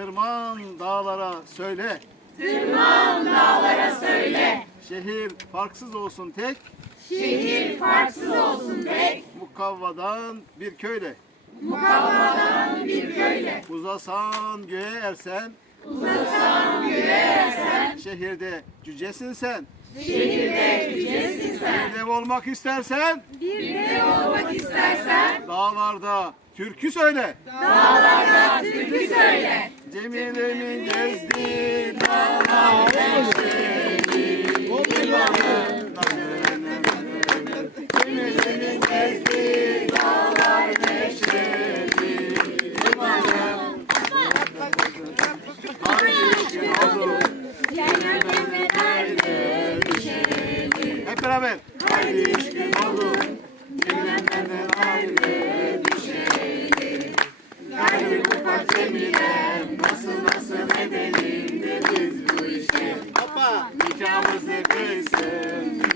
Tırman dağlara söyle. Tırman dağlara söyle. Şehir farksız olsun tek. Şehir farksız olsun tek. Mukavvadan bir köyle. Mukavvadan bir köyle. Uzasan göğe ersen. Uzasan göğe ersen. Şehirde cücesin sen. Şehirde cücesin sen. Bir dev olmak istersen. Bir dev olmak istersen. Dağlarda türkü söyle. Dağlarda türkü söyle. Cemile'min gezdiği dağlar neşeli. Limanım. Cemile'min gezdiği dağlar neşeli. Limanım. Kardeşim olur. Cennet nerede düşelim. Hep beraber. Kardeşim olur. Cennetten ayrı düşelim. Gayrı kupak Cemilem. Nasıl edelim de biz bu işe. Nikahımızı kıysın.